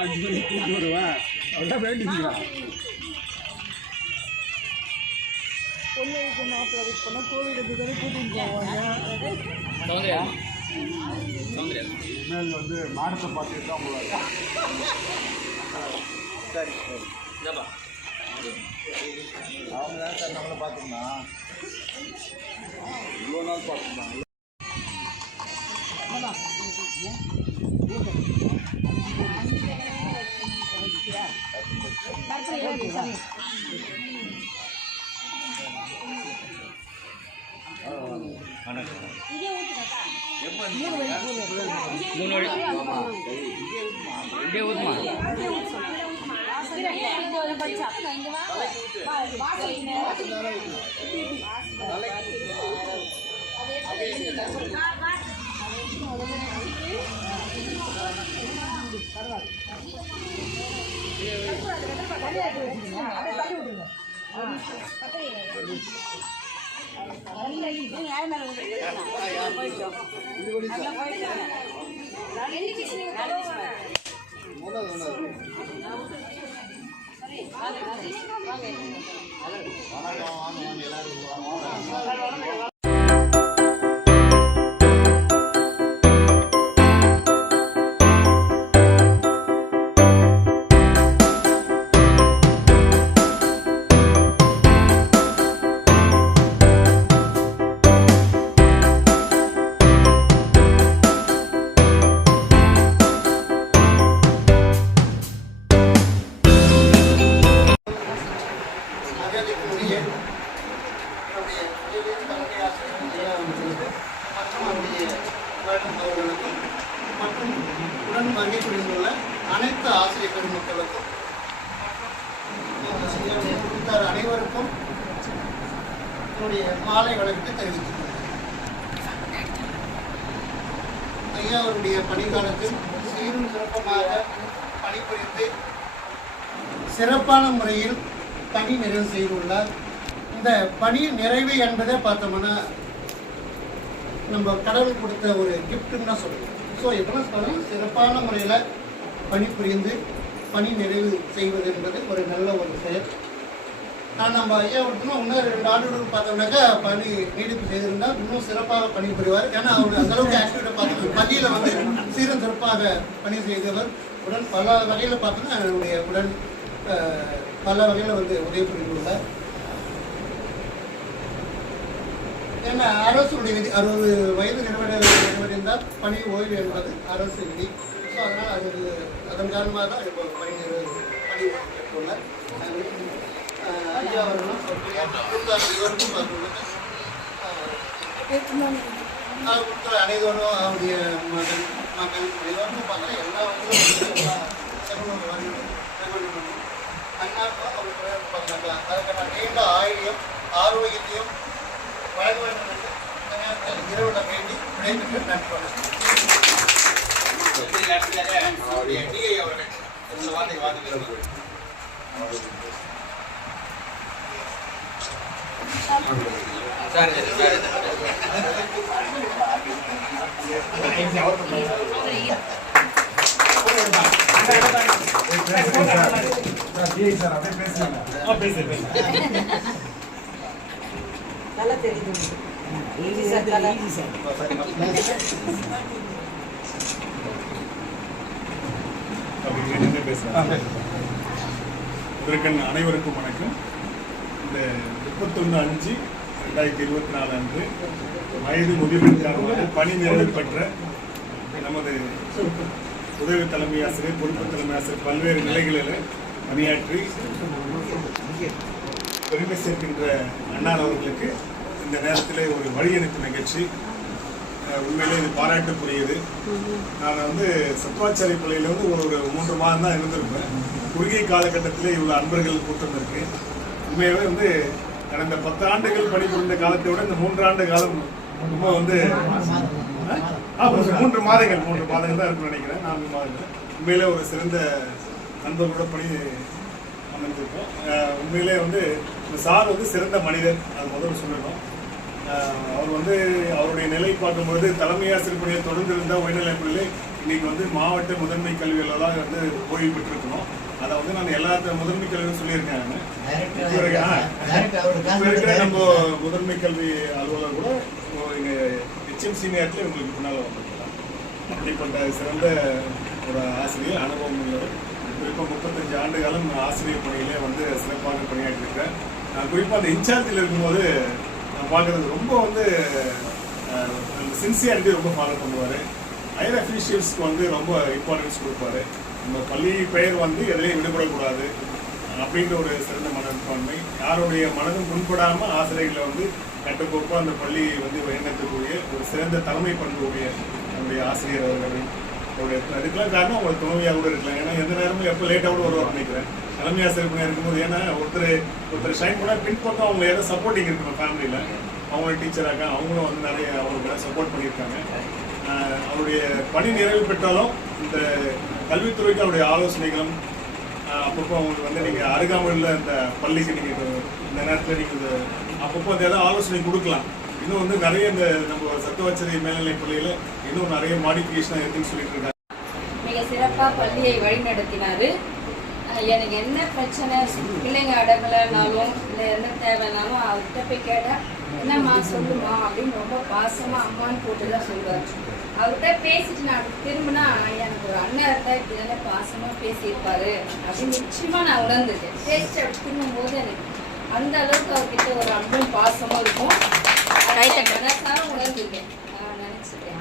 5 மணிக்கு கூப்பிட்டு வருவேன். அதான் வேண்டிங்களா? பொண்ணுக்கு மாப்பிள்ளை வெயிட் பண்ணால் கோவிலுக்கு தானே கூட்டிகிட்டு போவாங்க. இனிமேல் வந்து மாடத்தை பார்த்துட்டு தான் போவாங்க. சரி அவங்க தான் சார் நம்மளை பார்த்துக்கணும். இவ்வளோ நாள் பார்த்துருந்தாங்க. மற்றும் உடன் வருகை புரிந்துள்ள அனைத்து ஆசிரியர் பெருமக்களுக்கும் அனைவருக்கும் என்னுடைய மாலை வணக்கத்தை தெரிவித்துக் கொள்கிறேன். ஐயா அவருடைய பணிக்காலத்தில் சீரும் சிறப்பமாக பணிபுரிந்து சிறப்பான முறையில் பணி நிறைவு செய்துள்ளார். இந்த பணி நிறைவு என்பதை பார்த்தோம்னா நம்ம கடவுள் கொடுத்த ஒரு கிஃப்ட்டுன்னு தான் சொல்லணும். ஸோ எப்படின்னா சொல்லணும், சிறப்பான முறையில் பணிபுரிந்து பணி நிறைவு செய்வது என்பது ஒரு நல்ல ஒரு செயல். நம்ம ஐயா விட்டோம்னா இன்னும் 2 ஆண்டுகள் பார்த்தோம்னாக்கா பணி நீடிப்பு செய்திருந்தால் இன்னும் சிறப்பாக பணிபுரிவார். ஏன்னா அவர் அந்தளவுக்கு ஆக்டிவிட்டி பார்த்து பள்ளியில் வந்து சீரும் சிறப்பாக பணி செய்தவர். உடன் பல வகையில் பார்த்தோன்னா என்னுடைய உடன் பல வகையில் வந்து உதவி புரிந்துள்ளார். ஏன்னா அரசுடைய விதி 60 வயது நிறைவடைந்தால் பணி ஓய்வு என்பது அரசு விதி. ஸோ அதனால் அதன் காரணமாக தான் இப்போ பணி பெற்றுள்ளார். ஐயா அவர்களும் இவருக்கும் அனைவரும் அவருடைய மகன் இவருக்கும் பார்த்தா எல்லா அவருக்கு பார்த்தாங்க. அதுக்கான நீண்ட ஆயுளையும் ஆரோக்கியத்தையும் வழங்க வேண்டும் என்று இரவுட வேண்டி விடைபெற்று நன்றி வணக்கம். நல்லா தெரியுது. அனைவருக்கும் வணக்கம். இந்த 31/5/2024 அன்று வயது முதிர்வுக்காக பணி நிறைவு பெற்ற நமது உதவி தலைமை ஆசிரியர், பொறுப்பு தலைமை ஆசிரியர் பல்வேறு நிலைகளில் பணியாற்றி பெருமை சேர்க்கின்ற அண்ணார் அவர்களுக்கு இந்த நேரத்தில் ஒரு வழியனுப்பு நிகழ்ச்சி. உண்மையிலே இது பாராட்டுக்குரியது. நான் வந்து சத்துவாச்சாரி பள்ளியில் வந்து ஒரு 3 மாதம் தான் இருந்திருப்பேன். குறுகிய காலகட்டத்தில் இவ்வளோ அன்பர்கள் கூட்டம் இருக்கு. உண்மையாகவே வந்து கடந்த 10 ஆண்டுகள் பணிபுரிந்த காலத்தை விட இந்த 3 ஆண்டு காலம் ரொம்ப வந்து 3 மாதங்கள் தான் இருக்குன்னு நினைக்கிறேன். 4 மாதங்கள் உண்மையிலே ஒரு சிறந்த நண்பர்களோட பணி அமைந்திருக்கோம். உண்மையிலே வந்து இந்த சார் வந்து சிறந்த மனிதர், அது முதல்ல சொல்லணும். அவர் வந்து அவருடைய நிலை பார்க்கும்போது தலைமை ஆசிரியர் பணியை தொடர்ந்து இருந்தால் உயர்நிலைப் பள்ளியில் இன்னைக்கு வந்து மாவட்ட முதன்மை கல்வி அலுவலராக வந்து ஓய்வு பெற்றிருக்கணும். அதை வந்து நான் எல்லா முதன்மை கல்வியும் சொல்லியிருக்கேன். இப்போ இருக்கிற நம்ம முதன்மை கல்வி அலுவலர் கூட இங்கே HMC நேரத்தில் உங்களுக்கு பின்னால் வந்துருக்கலாம். அப்படிப்பட்ட சிறந்த ஒரு ஆசிரியர், அனுபவம் உள்ளவர். குறிப்பாக 35 ஆண்டு காலம் ஆசிரியர் பணியிலே வந்து சிறப்பாக பணியாற்றிருக்கேன். நான் குறிப்பாக அந்த இன்சார்ஜில் இருக்கும்போது நான் பார்க்குறது ரொம்ப வந்து சின்சியாரிட்டி ரொம்ப ஃபாலோ பண்ணுவார். ஹையர் அஃபீஷியல்ஸ்க்கு வந்து ரொம்ப இம்பார்ட்டன்ஸ் கொடுப்பாரு. நம்ம பள்ளி பெயர் வந்து எதுலேயும் விடுபடக்கூடாது அப்படின்ற ஒரு சிறந்த மனப்பான்மை. யாருடைய மனதும் புண்படாமல் ஆசிரியர்களை வந்து கட்டுக்கோப்பாக அந்த பள்ளி வந்து வழிநடத்தக்கூடிய ஒரு சிறந்த தலைமை பண்புடைய நம்முடைய ஆசிரியர் அவர்கள். அதுக்கெல்லாம் காரணம் அவங்களுக்கு துணைவியாக கூட இருக்கலாம். ஏன்னா எந்த நேரமும் எப்போ லேட்டாக கூட வருவாங்க நினைக்கிறேன் தலைமை ஆசிரியர் பணியாக இருக்கும்போது. ஏன்னா ஒருத்தர் ஷைன் பண்ணால் பின்பக்கம் அவங்க ஏதாவது சப்போர்ட்டிங் இருக்கணும் ஃபேமிலியில். அவங்களோட டீச்சராக அவங்களும் வந்து நிறைய அவங்களுக்கு சப்போர்ட் பண்ணியிருக்காங்க. அவருடைய பணி நிறைவு பெற்றாலும் இந்த கல்வித்துறைக்கு அவருடைய ஆலோசனைகளும் அப்பப்போ அவங்களுக்கு வந்து நீங்கள் அருகாமையில் இந்த பள்ளிக்கு நீங்கள் இந்த நேரத்தில் நீங்கள் அப்பப்போ அந்த ஏதாவது ஆலோசனை கொடுக்கலாம். இன்னும் வந்து நிறைய இந்த நம்ம சத்துவாச்சரி மேல்நிலை பள்ளியில் இன்னும் நிறைய மாடிஃபிகேஷனாக இருக்குன்னு சொல்லிட்டு இருக்காங்க. மிக சிறப்பாக பள்ளியை வழிநடத்தினார். எனக்கு என்ன பிரச்சனை, பிள்ளைங்க அடங்கலைனாலும் இல்லை என்ன தேவைனாலும் அவர்கிட்ட போய் கேட்டால் என்னம்மா சொல்லுமா அப்படின்னு ரொம்ப பாசமாக அம்மான்னு போட்டு தான் சொல்லுவார். அவர்கிட்ட பேசிட்டு நான் திரும்பினா எனக்கு ஒரு அண்ணன் இருந்தால் இப்படி தானே பாசமாக பேசியிருப்பாரு அப்படின்னு நிச்சயமாக நான் உணர்ந்துட்டேன். பேசிட்டு அப்படி திரும்பும்போது எனக்கு அந்த அளவுக்கு அவர்கிட்ட ஒரு அன்பும் பாசமும் இருக்கும். மனசார உணர்ந்துட்டேன், நான் நினச்சிட்டேன்.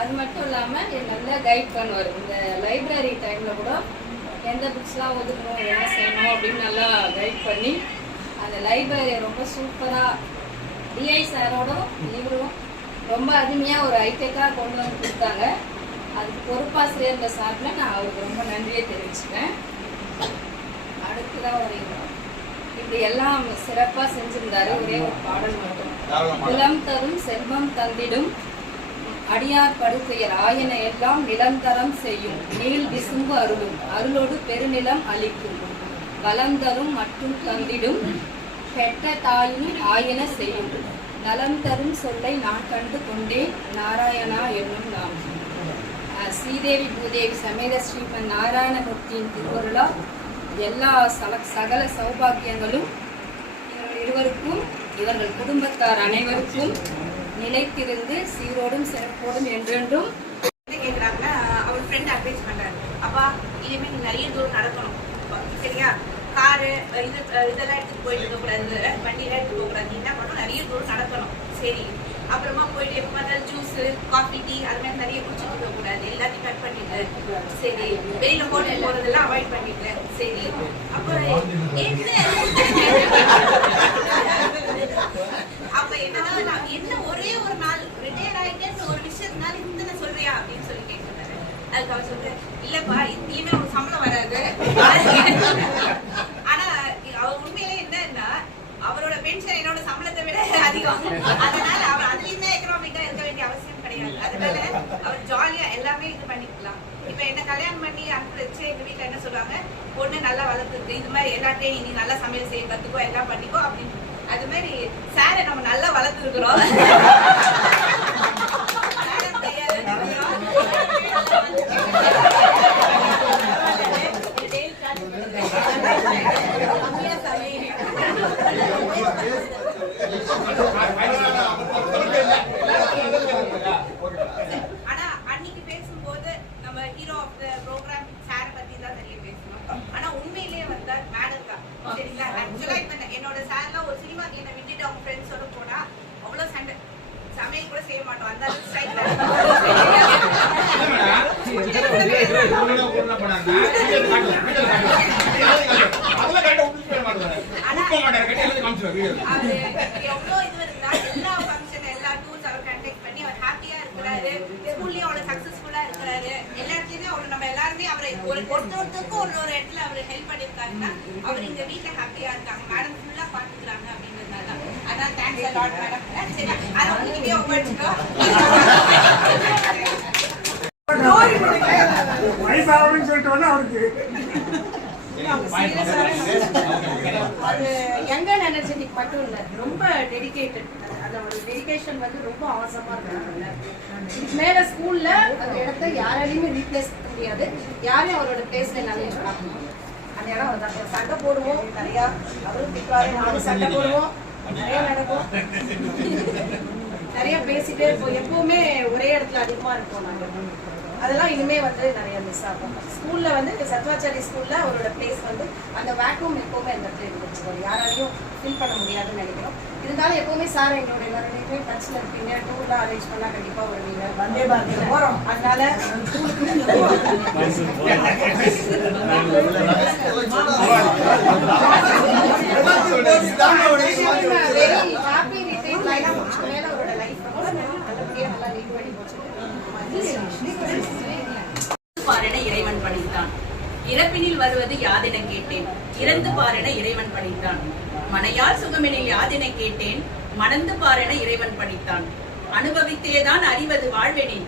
அது மட்டும் இல்லாமல் நல்லா கைட் பண்ணுவார். இந்த லைப்ரரி டைமில் கூட எந்த புக்ஸ்லாம் ஒதுக்கணும், என்ன செய்யணும் அப்படின்னு நல்லா கைட் பண்ணி அந்த லைப்ரரியை ரொம்ப சூப்பராக டிஐ சாரோடும் இவரும் ரொம்ப அருமையாக ஒரு ஹைடெக்காக கொண்டு வந்து கொடுத்தாங்க. அதுக்கு பொறுப்பாசிரியர்ன்ற சார்பில் நான் அவருக்கு ரொம்ப நன்றியை தெரிவிச்சுக்கிறேன். அடுத்ததான் ஒரு இப்படி எல்லாம் சிறப்பாக செஞ்சுருந்தாரு. ஒரே ஒரு பாடல் மட்டும். குலம் தரும் செல்வம் தந்திடும் அடியார் படுத்துயர் ஆயன எல்லாம் நிலந்தரம் செய்யும் நீள் விசும்பு அருளும் அருளோடு பெருநிலம் அளிக்கும் வளம் தரும் மட்டும் தந்திடும் பெற்ற தாயும் ஆயன செய்யும் நலம் தரும் சொல்லை நான் கண்டு கொண்டேன் நாராயணா என்னும் நாம். ஸ்ரீதேவி பூதேவி சமேத ஸ்ரீமன் நாராயணமூர்த்தியின் திருவருளா எல்லா சகல சௌபாகியங்களும் இருவருக்கும் இவர்கள் குடும்பத்தார் அனைவருக்கும் நிலைத்திருந்து சீரோடும் சிறப்போடும் என்றென்றும். கேட்குறாங்கன்னா அவர் ஃப்ரெண்ட் அட்வைஸ் பண்ணுறாரு, அப்பா இனிமேல் நீ நிறைய தூரம் நடக்கணும் சரியா, காரு இதெல்லாம் எடுத்துட்டு போயிட்டு இருக்கக்கூடாது, வண்டியெல்லாம் எடுத்துட்டு போகக்கூடாது, நீ என்ன பண்ணணும் நிறைய தூரம் நடக்கணும் சரி. அப்புறமா போயிட்டு எப்போ பார்த்தாலும் ஜூஸு காஃபி டீ அது மாதிரி நிறைய குடிச்சிட்டு இருக்கக்கூடாது, எல்லாத்தையும் கட் பண்ணிட்டு சரி. வெளியில் ஹோட்டல் போகிறதெல்லாம் அவாய்ட் பண்ணிட்டு சரி. அப்புறம் அப்ப என்னதான் நான் என்ன ஒரே ஒரு நாள் ரிட்டையர்ட் ஆயிட்டேன்னு ஒரு விஷயத்தினால இந்த சொல்றியா அப்படின்னு சொல்லி கேட்கிறாரு. அதுக்கு அவர் சொல்றேன், இல்லப்பா இனிமே உனக்கு சம்பளம் வராது. ஆனா அவர் உண்மையிலே என்னன்னா அவரோட பென்ஷன் என்னோட சம்பளத்தை விட அதிகம். அதனால அவர் அதுலயுமே எக்கனாமிக்கா இருக்க வேண்டிய அவசியம் கிடையாது. அதனால அவர் ஜாலியா எல்லாமே இது பண்ணிக்கலாம். இப்ப என்ன கல்யாணம் பண்ணி அனுப்பிச்சு எங்க வீட்டுல என்ன சொல்லுவாங்க, பொண்ணு நல்லா வளர்த்துருக்கு, இது மாதிரி எல்லாத்தையும் நீ நல்லா சமையல் செய்ய கத்துக்கோ, எல்லாம் பண்ணிக்கோ அப்படின்னு. அது மாதிரி சாரை நம்ம நல்லா வளர்த்துருக்கிறோம். ஆனா அன்னைக்கு பேசும்போது நம்ம ஹீரோ ஆஃப் த ப்ரோக்ராம் சாரை பத்தி தான் நிறைய பேசணும். ஆனா உண்மையிலேயே வந்தா மேடம் தான் சரிங்களா. ஆக்சுவலா இப்ப என்னோட சார்லாம் ஒரு சினிமாக்கு என்ன விட்டுட்டு அவங்க ஃப்ரெண்ட்ஸோட போனா அவ்வளவு சண்டை, சமையல் கூட செய்ய மாட்டோம், அந்த அளவுக்கு ஸ்டைல். அவரு எவ்வளோ இது இருந்தா எல்லா ஃபங்க்ஷன் எல்லா டூர்ஸ் அவர் கண்டக்ட் பண்ணி அவர் ஹாப்பியா இருக்கிறாரு. ஸ்கூல்லயும் அவ்வளவு சக்சஸ்ஃபுல்லா இருக்கிறாரு. எல்லாத்தையுமே அவர் நம்ம எல்லாருமே அவரை ஒருத்தருக்கும் ஒரு இடத்துல அவர் ஹெல்ப் பண்ணிருக்காருன்னா அவர் இந்த வீட்டுல ஹாப்பியா இருக்காங்க, மேடம் ஃபுல்லா பாத்துக்கிறாங்க அப்படின்றதுனால தான். அதான் தேங்க்ஸ் அ லாட் மேடம். சரி அதை உங்ககிட்டயே ஒப்படைச்சிட்டோம். வயசாகணும்னு சொல்லிட்டு வந்து அவருக்கு அது யங்கர் எனர்ஜெட்டிக் மட்டும் இல்லை, ரொம்ப டெடிகேட்டட். அந்த ஒரு டெடிகேஷன் வந்து ரொம்ப அவசரமா இருக்காங்க. இதுக்கு மேல ஸ்கூல்ல அந்த இடத்த யாராலையுமே ரீப்ளேஸ் பண்ண முடியாது. யாரையும் அவரோட பிளேஸ்ல நாலேஜ் பண்ணணும். அந்த இடம் தான் சண்டை போடுவோம் நிறையா, அவரும் திட்டுவாரு, நானும் சண்டை போடுவோம், நிறைய நடக்கும், நிறைய பேசிட்டே இருப்போம். எப்பவுமே ஒரே இடத்துல அதிகமா இருப்போம் நாங்க. அதெல்லாம் இனிமே வந்து நிறைய மிஸ் ஆகும். ஸ்கூல்ல வந்து சத்வாச்சாரி ஸ்கூல்ல அவரோட பிளேஸ் வந்து அந்த வேக்யூம் எப்பவுமே அந்த இடத்துல இருந்துச்சு. யாராலையும் ஃபில் பண்ண முடியாதுன்னு நினைக்கிறோம். இருந்தாலும் எப்பவுமே சார் எங்களோட எல்லாருமே டச்ல இருப்பீங்க. டூர்லாம் அரேஞ்ச் பண்ணா கண்டிப்பா வருவீங்க. வந்தே பாரதில போறோம். அதனால வெரி ஹாப்பி ரிட்டைன் லைஃப். மேல அவரோட லைஃப் நல்லபடியா நல்லா லீட் பண்ணி போச்சு. பாரென இறைவன் படைத்தான், இறப்பினில் வருவது யாதென கேட்டேன், இறந்து பாரென இறைவன் படைத்தான், மனையால் சுகமெனில் யாதென கேட்டேன், மணந்து பாரென இறைவன் படைத்தான், அனுபவித்தேதான் அறிவது வாழ்வெனில்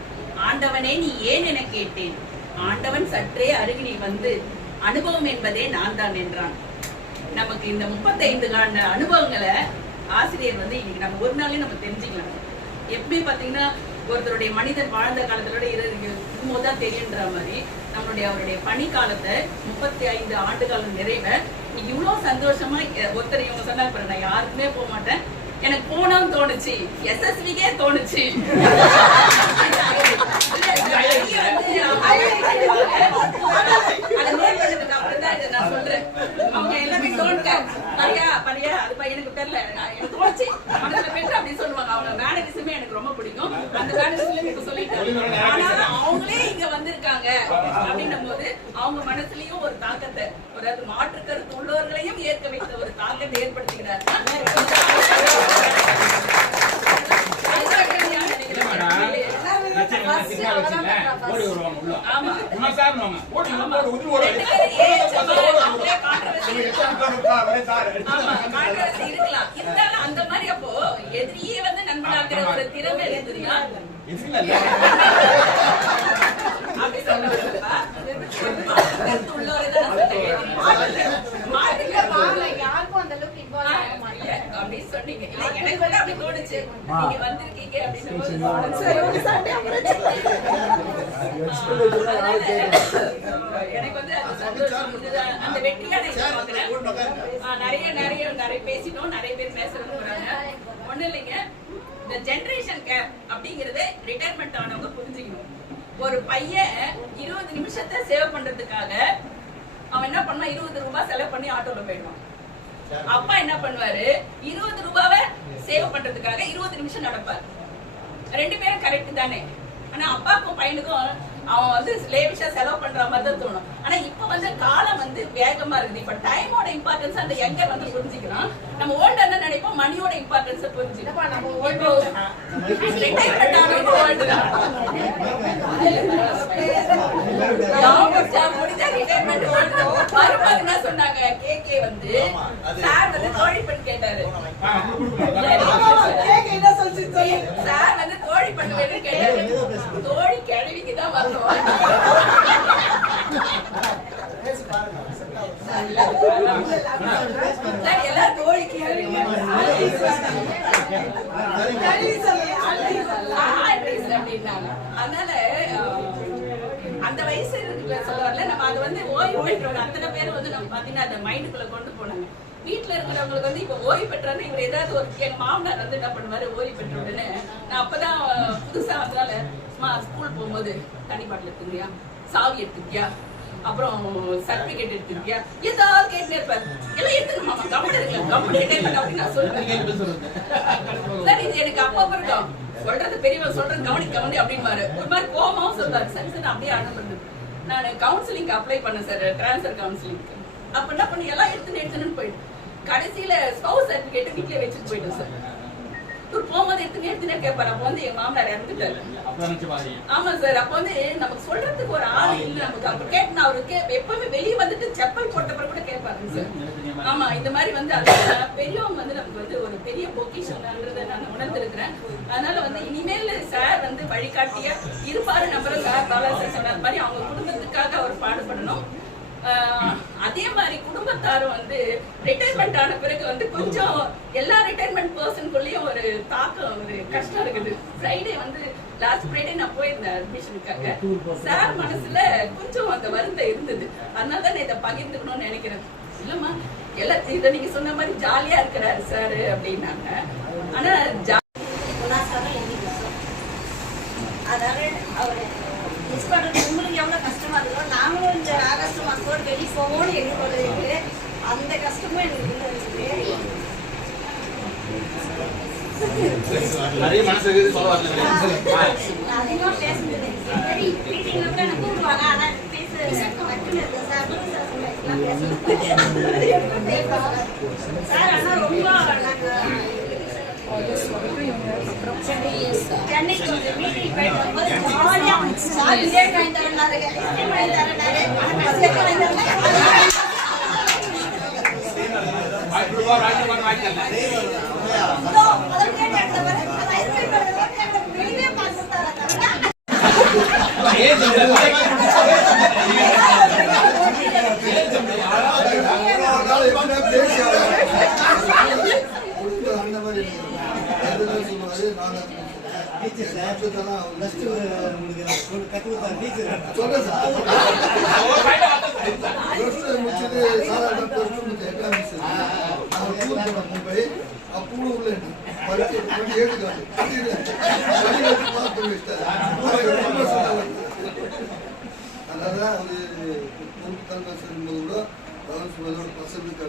ஆண்டவனே நீ ஏன் என கேட்டேன், ஆண்டவன் சற்றே அருகினில் வந்து அனுபவம் என்பதே நான் தான் என்றான். நமக்கு இந்த 35 ஆண்டு அனுபவங்களை ஆசிரியர் வந்து இன்னைக்கு நம்ம ஒரு நாளே நம்ம தெரிஞ்சுக்கலாம். எப்பவுமே பாத்தீங்கன்னா ஒருத்தருடைய மனிதன் வாழ்ந்த காலத்தோட இருக்கும்போது தான் தெரியுன்ற மாதிரி நம்மளுடைய அவருடைய பணி காலத்தை 35 ஆண்டு காலம் நிறைவை இவ்வளவு சந்தோஷமா ஒருத்தர் இவங்க சொன்னாங்க, நான் யாருக்குமே போக மாட்டேன், எனக்கு போனான்னு தோணுச்சு, எஸ்எஸ்விக்கே தோணுச்சு. நான் சொல்றேன் அவங்க எல்லாமே தோணுட்டேன் பரியா அது பையனுக்கு தெரியல, எனக்கு தோணுச்சு மனசுல பேச அப்படின்னு சொல்லுவாங்க. அவங்க மேனரிசமே எனக்கு ரொம்ப பிடிக்கும். அந்த மேனரிசம் எனக்கு சொல்லிட்டாங்க. ஆனாலும் அவங்களே இங்க வந்திருக்காங்க அப்படின்னும் போது அவங்க மனசுலயும் ஒரு தாக்கத்தை, அதாவது மாற்று கருத்து உள்ளவர்களையும் ஏற்க வைத்த ஒரு தாக்கத்தை ஏற்படுத்துகிறார். இருக்கலாம், இருந்தாலும் அந்த மாதிரி அப்போ எதிரியே வந்து நண்பனாக்குற ஒரு திறமை எதிரியா அப்படி சொல்லுவாங்க. யாருக்கும் அந்த அளவுக்கு அப்படி சொன்னீங்க. எனக்கு வந்து அப்படி தோணுச்சு, நீங்க வந்திருக்கீங்க அப்படின்னு. எனக்கு வந்து அந்த சந்தோஷம், அந்த வெற்றியான நிறைய பேசிட்டோம், நிறைய பேர் பேசுறதுன்னு போறாங்க. ஒண்ணு இல்லைங்க, இந்த ஜெனரேஷன் கேப் அப்படிங்கறத ரிட்டையர்மெண்ட் ஆனவங்க புரிஞ்சுக்கணும். ஒரு பையன் 20 நிமிஷத்தை சேவ் பண்றதுக்காக அவன் என்ன பண்ணா 20 ரூபாய் செலவு பண்ணி ஆட்டோல போயிடுவான். அப்பா என்ன பண்ணுவாரு, 20 ரூபாவை சேவ் பண்றதுக்காக 20 நிமிஷம் நடப்பார். 2 பேரும் கரெக்ட் தானே. ஆனா அப்பாவுக்கும் பையனுக்கும் அவன் வந்து லேவிஷா செலவு பண்ற மாதிரி தான் தோணும். ஆனா இப்ப வந்து காலம் வந்து வேகமா இருக்குது. இப்ப டைமோட இம்பார்ட்டன்ஸ் அந்த எங்க வந்து புரிஞ்சுக்கிறோம். நம்ம ஓல்டு என்ன நினைப்போம், மணியோட இம்பார்ட்டன்ஸ் புரிஞ்சுக்கிறோம். நம்ம ஓல்டு ரிட்டையர்மெண்ட் ஆனவங்க ஓல்டு தான். முடிஞ்சா ரிட்டையர்மெண்ட் ஓல்டு தான். மறுபடியும் என்ன சொன்னாங்க, கேகே வந்து சார் வந்து தோழி பண்ணி கேட்டாரு. சார் வந்து தோழி பண்ண வேணும் கேட்டாரு. தோழி கிழவிக்கு தான் வரணும். எல்லாரும் தோழிக்கு அப்படின்னாங்க. அதனால அந்த வயசு சொல்ல வரல, நம்ம அது வந்து ஓய்வு பெற்றவங்க அத்தனை பேரும் வந்து நம்ம பாத்தீங்கன்னா அந்த மைண்டுக்குள்ள கொண்டு போனாங்க. வீட்டுல இருக்கிறவங்களுக்கு வந்து இப்ப ஓய்வு பெற்றாரு இவர் ஏதாவது ஒரு, எங்க மாமனார் வந்து என்ன பண்ணுவாரு, ஓய்வு பெற்ற உடனே நான் அப்பதான் புதுசா வந்ததால ஸ்கூல் போகும்போது தனி பாட்டில் எடுத்துக்கியா, சாவி எடுத்துக்கியா, அப்புறம் சர்டிபிகேட் எடுத்துக்கியா, ஏதாவது கேட்டு இருப்பாரு. எல்லாம் எடுத்துக்கணுமா, கம்பெனி இருக்கலாம், கம்பெனி அப்படின்னு நான் சொல்லுவேன். சார் இது எனக்கு அப்பா இருக்கும், சொல்றது பெரியவங்க சொல்றது கவனி அப்படின்னு ஒரு மாதிரி கோமாவும் சொல்றாரு. சரி சார் அப்படியே அனுப்புறது. நான் கவுன்சிலிங் அப்ளை பண்ணேன் சார், டிரான்ஸ்ஃபர் கவுன்சிலிங். அப்ப என்ன பண்ணி எல்லாம் எடுத்துன்னு போயிட்டு கடைசியில ஸ்பவுஸ் சர்டிபிகேட் வீட்டுல வச்சுட்டு போயிட்டோம் சார். போகும்போது எடுத்துனே கேட்பாரு. அப்ப வந்து எங்க மாமனார் இறந்துட்டாரு. ஆமா சார். அப்ப வந்து நமக்கு சொல்றதுக்கு ஒரு ஆள் இல்ல. நமக்கு அப்ப கேட்டு அவருக்கு எப்பவுமே வெளியே வந்துட்டு செப்பல் போட்டப்பறம் கூட கேட்பாருங்க சார். ஆமா, இந்த மாதிரி வந்து பெரியவங்க வந்து நமக்கு வந்து ஒரு பெரிய பொக்கிஷன்ன்றதை நான் உணர்ந்திருக்கிறேன். அதனால வந்து இனிமேல் சார் வந்து வழிகாட்டிய இருப்பாரு நம்புற சார் பாலா சார் சொன்ன மாதிரி அவங்க குடும்பத்துக்காக அவர் பாடுபடணும். அதே மாதிரி குடும்பத்தாரும் வந்து ரிட்டைர்மெண்ட் ஆன பிறகு வந்து கொஞ்சம் எல்லா ரிட்டைர்மெண்ட் பர்சனுக்குள்ளேயும் ஒரு தாக்கம், ஒரு கஷ்டம் இருக்குது. ஃப்ரைடே வந்து லாஸ்ட் ஃப்ரைடே நான் போயிருந்தேன் அட்மிஷனுக்காக. சார் மனசுல கொஞ்சம் அந்த வருத்தம் இருந்தது. அதனால தான் நான் இதை பகிர்ந்துக்கணும்னு நினைக்கிறேன். இல்லம்மா எல்லாம் இதை நீங்க சொன்ன மாதிரி ஜாலியா இருக்கிறாரு சார் அப்படின்னாங்க. ஆனா அதாவது அவர் மிஸ் பண்றது உங்களுக்கு எவ்வளவு கஷ்டமா இருக்கும். நாங்களும் இந்த ஆகஸ்ட் மாசத்தோட வெளியே போவோம்னு எதிர்கொள்ளுது. அந்த கஷ்டமும் எனக்கு இருக்குது. நிறைய மனசுக்கு சொல்ல வரல. அதிகமா பேசுறது சரி மீட்டிங்ல கூட எனக்கு கூப்பிடுவாங்க. ஆனா பேச சார் ஆனா ரொம்ப சென்னைக்கு வந்து மீட்டிங் போயிட்டு வரும்போது ஜாலியா சார் இதே வாங்கி தரனாரு, ஐஸ்கிரீம் வாங்கி தரனாரு, வெளியே பார்த்து தர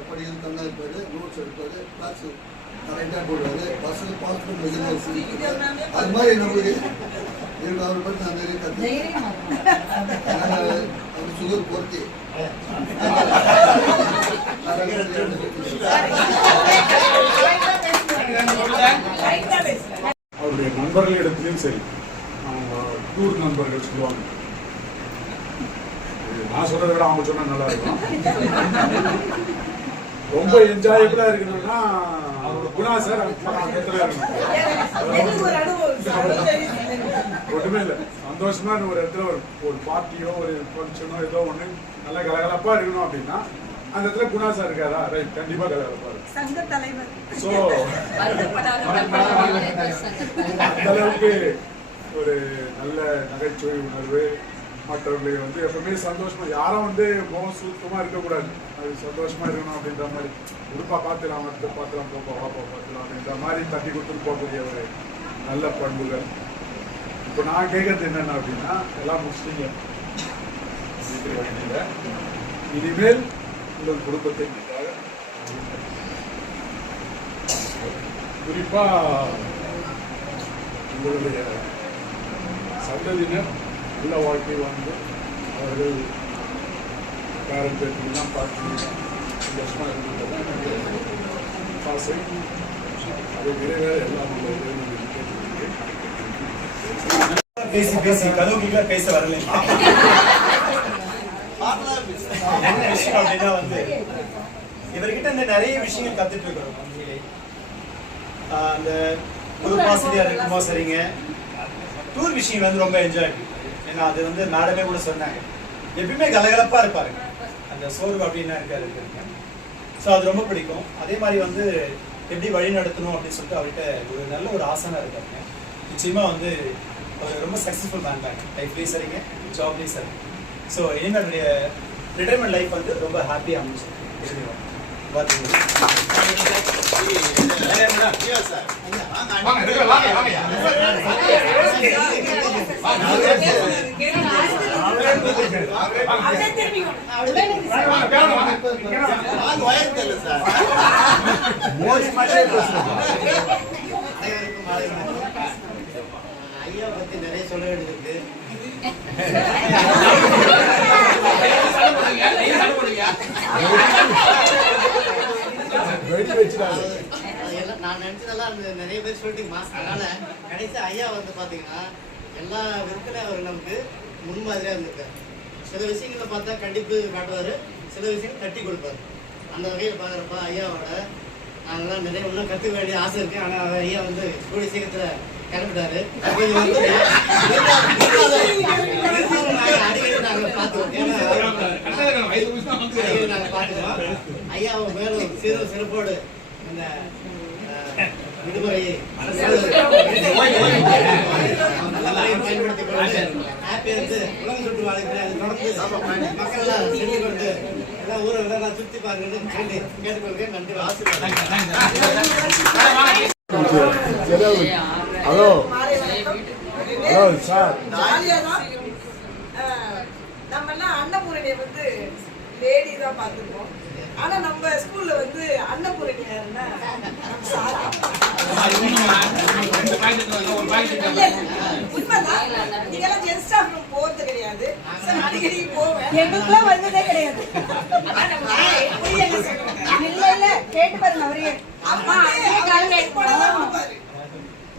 படிக்கிறது தந்தா இருப்பாரு, நோட்ஸ் எடுப்பாரு, கிளாஸ் கரெக்டாக போடுவாரு, பஸ்ஸில் பாஸ் பண்ணி அது மாதிரி நம்மளுக்கு இருக்கு. அவர் பற்றி நான் நிறைய கற்றுக்கிறேன். அவர் சுகர் பொறுத்தி அவருடைய நண்பர்களிடத்திலையும் சரி, அவங்க டூர் நண்பர்கள் சொல்லுவாங்க, நான் சொல்றதை விட அவங்க சொன்னா நல்லா இருக்கும். ரொம்ப என்ஜாயபிளா இருக்கணும்னா குணா சார் ஒண்ணுமே இல்லை, சந்தோஷமா ஒரு இடத்துல ஒரு பார்ட்டியோ ஒரு ஃபங்க்ஷனோ ஏதோ ஒண்ணு நல்லா கலகலப்பா இருக்கணும் அப்படின்னா அந்த இடத்துல குணா சார் இருக்காரா, ரைட், கண்டிப்பா கலகலப்பா இருக்கும். சங்க தலைவர். ஸோ அந்த அளவுக்கு ஒரு நல்ல நகைச்சுவை உணர்வு, மற்றவர்களை வந்து எப்பவுமே சந்தோஷமா, யாரும் வந்து முகம் சுத்தமா இருக்கக்கூடாது, அது சந்தோஷமா இருக்கணும் அப்படின்ற மாதிரி, உடுப்பா பார்த்துலாம் வந்து பார்த்துலாம் போப்பா வாப்பா பார்த்துலாம் அப்படின்ற மாதிரி தட்டி கொடுத்துட்டு போகக்கூடிய ஒரு நல்ல பண்புகள். இப்போ நான் கேட்கறது என்னென்ன அப்படின்னா, எல்லாம் முடிச்சிட்டீங்க வழியில், இனிமேல் உங்கள் குடும்பத்தை குறிப்பா உங்களுடைய சந்ததியினர் நல்ல வாழ்க்கை வாழ்ந்து அவர்கள் பேரன் பேட்டிலாம் பார்த்து சந்தோஷமாக இருந்தது ஆசை. அதை நிறைவேற எல்லாம் பேசி பேசி கதவுக்குள்ள பேச வரல. என்ன விஷயம் அப்படின்னா வந்து இவர்கிட்ட இந்த நிறைய விஷயங்கள் கத்துட்டு இருக்கிறோம். அந்த பொதுப்பாசிரியர் இருக்குமோ சரிங்க, டூர் விஷயம் வந்து ரொம்ப என்ஜாய் இருக்கு. ஏன்னா அது வந்து மேடமே கூட சொன்னாங்க, எப்பயுமே கலகலப்பா இருப்பாருங்க, அந்த சோர்வு அப்படின்னா இருக்காரு. ஸோ அது ரொம்ப பிடிக்கும். அதே மாதிரி வந்து எப்படி வழி நடத்தணும் அப்படின்னு சொல்லிட்டு அவர்கிட்ட ஒரு நல்ல ஒரு ஆசனா இருக்காருங்க. நிச்சயமா வந்து அவர் ரொம்ப சக்ஸஸ்ஃபுல் மேன் தான், லைஃப்லேயும் சரிங்க, ஜாப்லேயும் சரிங்க. ஸோ இனிமேல் அவருடைய ரிட்டைர்மெண்ட் லைஃப் வந்து ரொம்ப ஹாப்பியாக அமைச்சு ஐயா பத்தி நிறைய சொல்ல வேண்டியது. நான் நினைச்சதெல்லாம் நிறைய பேர் சொல்லிட்டீங்க. அதனால கடைசி ஐயா வந்து பாத்தீங்கன்னா எல்லா விதத்துலயும் அவர் நமக்கு முன்மாதிரியா இருந்திருக்காரு. சில விஷயங்களை பார்த்தா கண்டிப்பு காட்டுவாரு, சில விஷயங்கள் தட்டி கொடுப்பாரு. அந்த வகையில் பாக்குறப்ப ஐயாவோட அதெல்லாம் நிறைய இன்னும் கற்றுக்க வேண்டிய ஆசை இருக்குது. ஆனால் ஐயா வந்து கூடிய சீக்கிரத்தில் கிளம்பிட்டாரு. அடிக்கடி நாங்கள் பார்த்துக்கோம். ஏன்னா அடிக்கடி நாங்கள் பார்த்துக்குவோம். ஐயாவை மேலும் சிறப்போடு இந்த விடுமுறை பயன்படுத்திக் கொண்டு ஹாப்பியாக இருந்து உலகம் சுற்று வாழ்க்கை தொடர்ந்து மக்கள் எல்லாம் செஞ்சு கொண்டு எல்லாம் ஊரை எல்லாம் சுற்றி பாருங்கன்னு சொல்லி கேட்டுக்கொள்கிறேன். நன்றி. Hello hello sir. நம்ம எல்லாம் அன்னபூரணியை வந்து லேடி தான் பார்த்துருக்கோம். ஆனா நம்ம ஸ்கூல்ல வந்து அன்னபூரணி யாருன்னா உண்மைதான். நீங்கெல்லாம் ஜென்ஸ் ஸ்டாஃப் ரூம் போறது கிடையாது. அடிக்கடி போவேன். எங்களுக்குலாம் வந்ததே கிடையாது. இல்ல இல்ல கேட்டு பாருங்க அவரே. அம்மா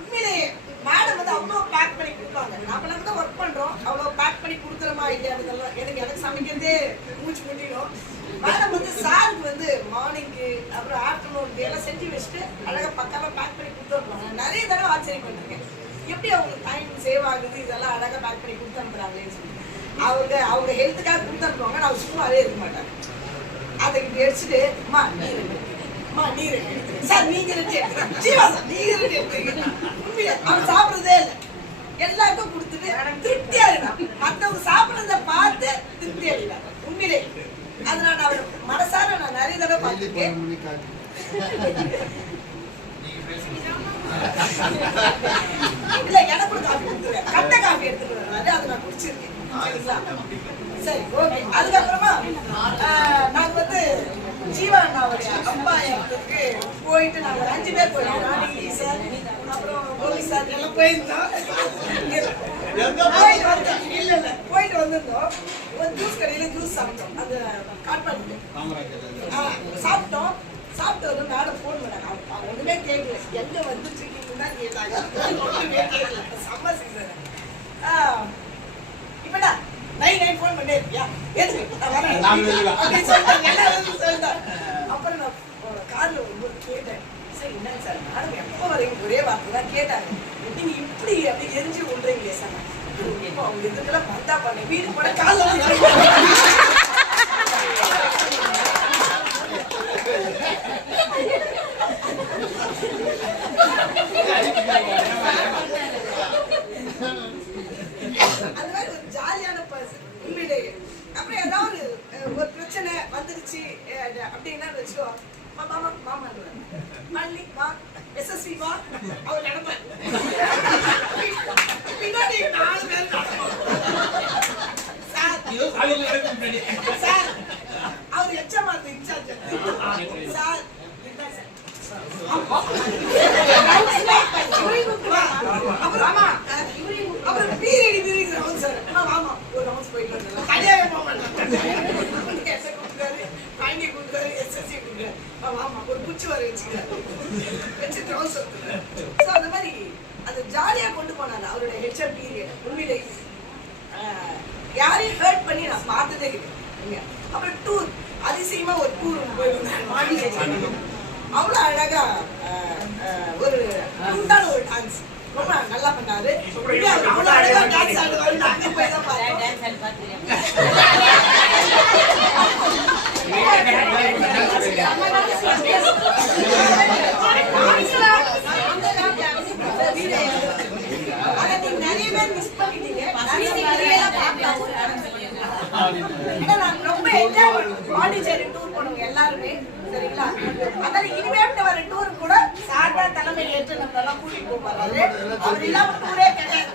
உண்மையிலேயே மேடம் வந்து அவ்வளோ பேக் பண்ணி கொடுப்பாங்க. நம்மளாம் தான் ஒர்க் பண்றோம். அவ்வளோ பேக் பண்ணி கொடுக்குறோமா இல்லையானதெல்லாம் எனக்கு சமைக்கிறதே மூச்சு முட்டிடும். மேடம் வந்து சாருக்கு வந்து மார்னிங்கு அப்புறம் ஆஃப்டர்நூன் எல்லாம் செஞ்சு வச்சுட்டு அழகாக பக்காவாக பேக் பண்ணி கொடுத்துருப்பாங்க. நிறைய தடவை ஆச்சரியப்பட்டிருக்கேன். எப்படி அவங்களுக்கு டைம் சேவ் ஆகுது, இதெல்லாம் அழகாக பேக் பண்ணி கொடுத்து அனுப்புறாங்களேன்னு சொல்லி. அவங்க ஹெல்த்துக்காக கொடுத்து அனுப்புவாங்க. நான் சும்மாவே இருக்க மாட்டாங்க. அதை இப்படி அடிச்சுட்டு அம்மா நீர் சார் நீங்க ஜீவா சார் நீங்க உண்மையில அவன் சாப்பிடுறதே இல்லை. எல்லாருக்கும் கொடுத்துட்டு திருப்தியா இருக்கான். மற்றவங்க சாப்பிடுறத பார்த்து திருப்தியா இருக்கான். உண்மையிலே அது நான் அவர் மனசார நான் நிறைய தடவை பார்த்துருக்கேன். இல்ல எனக்கு கூட காஃபி கொடுத்துருவேன். கட்டை காஃபி எடுத்துட்டு வர்றாரு. அதை நான் குடிச்சிருக்கேன். சரி ஓகே. அதுக்கப்புறமா நாங்க வந்து ஜீவா அண்ணாவுடைய அப்பா இடத்துக்கு போயிட்டு நாங்க 5 பேர் போயிருந்தோம். ராணி சார் அப்புறம் கோபி சார் எல்லாம் போயிருந்தோம். போயிட்டு வந்திருந்தோம். ஒரு ஜூஸ் கடையில ஜூஸ் சாப்பிட்டோம். அந்த காட்பாடு சாப்பிட்டோம். சாப்பிட்டு வந்து மேடம் போன் பண்ணாங்க. அவங்க ஒண்ணுமே கேட்கல. எங்க வந்துட்டு இருக்கீங்கன்னு தான் கேட்டாங்க. ஒண்ணுமே கேட்கல. செம்ம சீசன். இப்படா நைன் ஃபோன் பண்ணே இருக்கியா? எதுக்கு நான் வரேன் அப்படின்னு சொல்லிட்டாங்க. அப்புறம் நான் கார்ல வரும்போது கேட்டேன், சார் என்ன சார் மேடம் எப்போ வரீங்க ஒரே வார்த்தை தான் கேட்டாங்க. நீங்க இப்படி அப்படி எரிஞ்சு விடுறீங்களே சார். இப்போ அவங்க இதுக்கெல்லாம் பந்தா பண்ண வீடு கூட கால அது மாதிரி ஒரு ஜாலியான பர்சன் உண்மையிலேயே. அப்புறம் ஏதாவது ஒரு பிரச்சனை வந்துருச்சு அப்படின்னா வச்சுக்கோ மாமா மல்லி வா எஸ்எஸ்சி வா அவர் நடப்பார். பின்னாடி 4 பேர் சார் அவர் எச்சமா இன்சார்ஜ் சார் அப்புறம் பீரியடி ரவுண்ட் சார் ஆமா ஒரு ரவுண்ட்ஸ் போயிட்டு வந்தோம். தனியாவே போக மாட்டேன். வாங்கி கொடுத்தாரு எஸ்எஸ்சி கொடுக்குறாரு. ஆமா ஒரு குச்சி வர வச்சு ரவுண்ட்ஸ் வந்துடுறாரு. ஸோ அந்த மாதிரி அது ஜாலியா கொண்டு போனாரு அவருடைய ஹெச்ஆர் பீரியட். உண்மையிலே யாரையும் ஹர்ட் பண்ணி நான் பார்த்ததே கிடையாது. அப்புறம் டூர் அதிசயமா ஒரு டூர் போயிருந்தாங்க. அவ்வளோ அழகா ஒரு குண்டான ஒரு டான்ஸ் ரொம்ப நல்லா பண்ணாரு. அவ்வளோ அழகா டான்ஸ் ஆடுவாரு. நாங்க போய் தான் நிறைய பேர் மிஸ் பண்ணிட்டீங்க. ரொம்ப என்ஜாய் பண்ணுவோம். பாண்டிச்சேரி டூர் போனவங்க எல்லாருமே சரிங்களா? அதனால இனிமேட்டு வர டூர் கூட சாரதா தலைமை ஏற்று நம்ம எல்லாம் கூட்டிட்டு போவாரு. அவர் இல்லாம டூரே கிடையாது.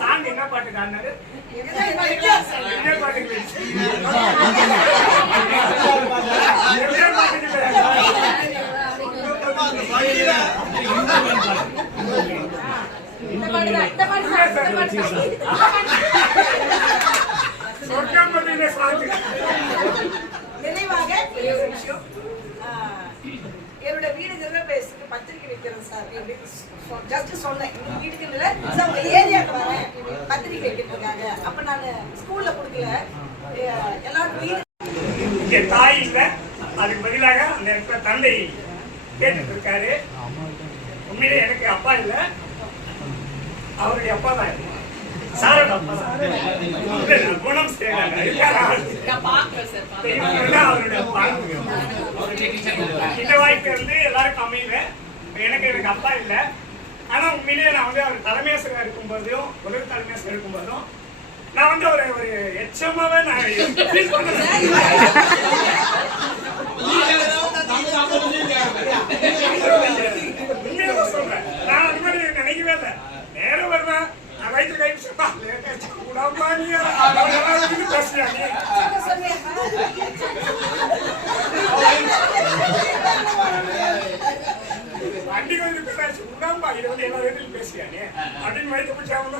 சாங் என்ன பாட்டு காணாரு? நிறைவாக விஷயம் என்னோட வீடு பேசுக்கு பத்திரிக்கை வைக்கிறேன் சார் அப்படின்னு ஜஸ்ட் சொன்னேன். இன்னும் வீட்டுக்கு இல்லை உங்க ஏரியாவுக்கு வரேன் பத்திரிக்கை வைக்கிறதுக்காக. அப்ப நான் ஸ்கூல்ல கொடுக்கல எல்லாரும் வீடு தாய் இல்ல அதுக்கு பதிலாக அந்த இடத்துல தந்தை கேட்டுட்டு இருக்காரு. உண்மையிலே எனக்கு அப்பா இல்லை, அவருடைய அப்பா தான் சாரோட அப்பா தான். குணம் அவருடைய அப்பா. இந்த வாய்ப்பு வந்து எல்லாருக்கும் அமையல. எனக்கு அப்பா இல்லை. ஆனா உண்மையிலேயே நான் வந்து அவர் தலைமையாசிரியர் இருக்கும்போதும் உதவி தலைமையாசிரியர் இருக்கும்போதும் நான் வந்து ஒரு எச்சமாவே நான் ஃபீல் பண்ணேன். உண்மையில சொல்றேன், நான் அந்த மாதிரி நினைக்கவே இல்லை. நேரம் வருவேன், நான் வயிற்று கை பேசுறாங்க. வண்டி வந்து பேசாச்சு உடாம்பா, இது வந்து எல்லா இடத்துலையும் பேசியானே அப்படின்னு வயிற்று பிடிச்சாங்க.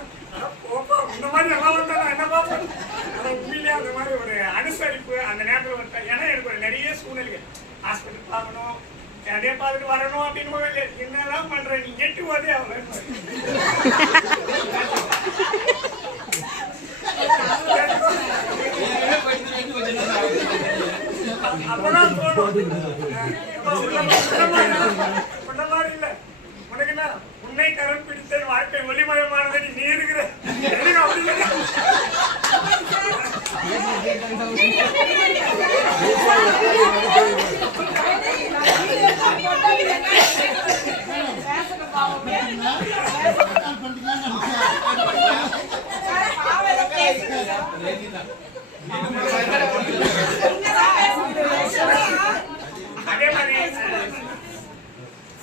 போப்பா இந்த மாதிரி நல்லா வந்தா நான் என்ன பார்ப்பேன். ஆனால் உண்மையிலேயே அந்த மாதிரி ஒரு அனுசரிப்பு அந்த நேரத்தில் வந்தேன். ஏன்னா எனக்கு ஒரு நிறைய சூழ்நிலைகள் ஹாஸ்பிட்டல் பார்க்கணும், அதே பார்த்துட்டு வரணும் அப்படின்னு போது என்னதான் பண்றேன் நீ எட்டு போதே அவ்வளோ அப்பதான் தோணும். மாதிரி இல்ல உனக்கு என்ன உன்னை கரம் பிடித்த வாழ்க்கை ஒளிமயமானது நீ இருக்கிற அதே மாதிரி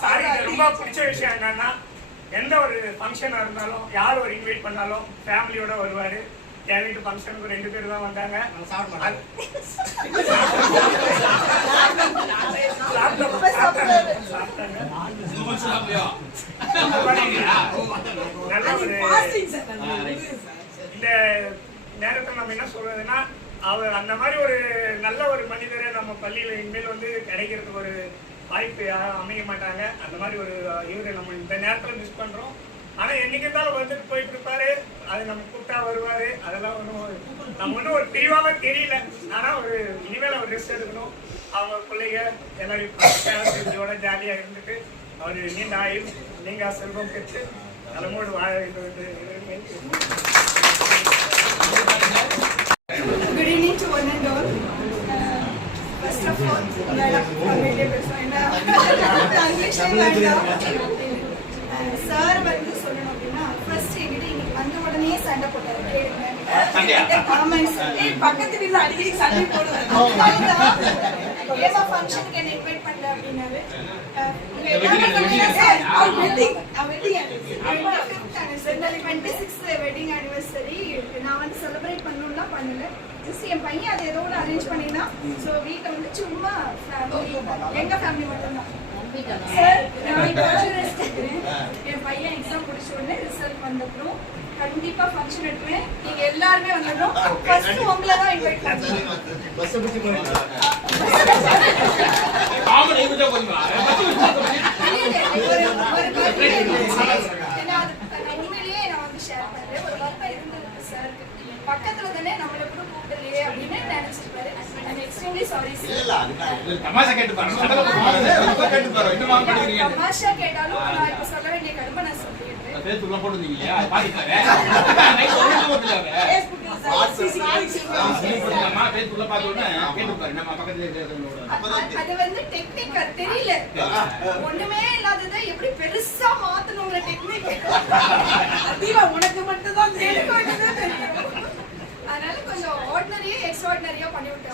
சாரி ரொம்ப பிடிச்ச விஷயம் என்னன்னா, எந்த ஒரு ஃபங்க்ஷனாக இருந்தாலும் யார் ஒரு இன்வைட் பண்ணாலும் ஃபேமிலியோட வருவார். என் வீட்டு ஃபங்க்ஷனுக்கு 2 பேர் தான் வந்தாங்க. இந்த நேரத்தில் நம்ம என்ன சொல்றதுன்னா, அவர் அந்த மாதிரி ஒரு நல்ல ஒரு மனிதரை நம்ம பள்ளியில் இனிமேல் வந்து கிடைக்கிறதுக்கு ஒரு வாய்ப்பு யாரும் அமைய மாட்டாங்க. அந்த மாதிரி ஒரு இவரை நம்ம இந்த நேரத்தில் மிஸ் பண்ணுறோம். ஆனால் என்னைக்கு இருந்தாலும் வந்துட்டு போயிட்டு இருப்பாரு. அது நம்ம கூப்பிட்டா வருவார். அதெல்லாம் ஒன்றும் நம்ம ஒன்றும் ஒரு பிரிவாக தெரியல. ஆனால் ஒரு இனிமேல் அவர் ரெஸ்ட் எடுக்கணும். அவங்க பிள்ளைங்க எல்லாரையும் ஜாலியாக இருந்துட்டு அவர் நீண்ட ஆயுள் நீங்க செல்வம் பெற்று தலைமோடு வாழ வேண்டும் என்று Good evening to one and all. First of all, sir வந்து சொல்லணும் அப்படின்னா ஃபர்ஸ்ட் என்கிட்ட இன்னைக்கு வந்த உடனே சண்டை போட்டாரு. பக்கத்து வீட்டுல அடிக்கடி சண்டை போடுவாரு. ஏமா ஃபங்க்ஷனுக்கு என்ன இன்வைட் பண்ணல அப்படின்னாரு. வெட்டிங் ஆனிவர்சரி நான் வந்து செலிப்ரேட் பண்ணணும்னா பண்ணல. என் பையன் அதை ஏதோ ஒன்று அரேஞ்ச் பண்ணினா. ஸோ வீட்டை வந்து சும்மா எங்க ஃபேமிலி மட்டும்தான். சார் நான் இப்போ ரெஸ்ட் எடுக்கிறேன். என் பையன் எக்ஸாம் முடிச்ச உடனே ரிசல்ட் வந்தப்பறம் கண்டிப்பா ஃபங்க்ஷன் எடுப்பேன். நீங்க எல்லாருமே வந்துடணும். ஃபர்ஸ்ட் உங்களை தான் இன்வைட் பண்ணுறேன். உண்மையிலேயே நான் வந்து ஷேர் பண்றேன். ஒரு வார்த்தை இருந்தது சாருக்கு பக்கத்துல தானே நம்மளை கூட கூப்பிடலையே அப்படின்னு நினைச்சிருப்பாரு. I'm extremely sorry sir. தமாஷா கேட்டாலும் நான் இப்ப சொல்ல வேண்டிய கடமை நான் சொல்லிடுறேன். பேசுல போடுறீங்க இல்லையா பாதிக்கல அது வந்து டெக்னிக் தெரியல. ஒண்ணுமே இல்லாததை எப்படி பெருசா மாத்தணுங்கிற டெக்னிக் உனக்கு மட்டும் தான் தெரியும். அதனால கொஞ்சம் ஆர்டினரியா எக்ஸ்ட்ராடினரியா பண்ணி விட்டேன்.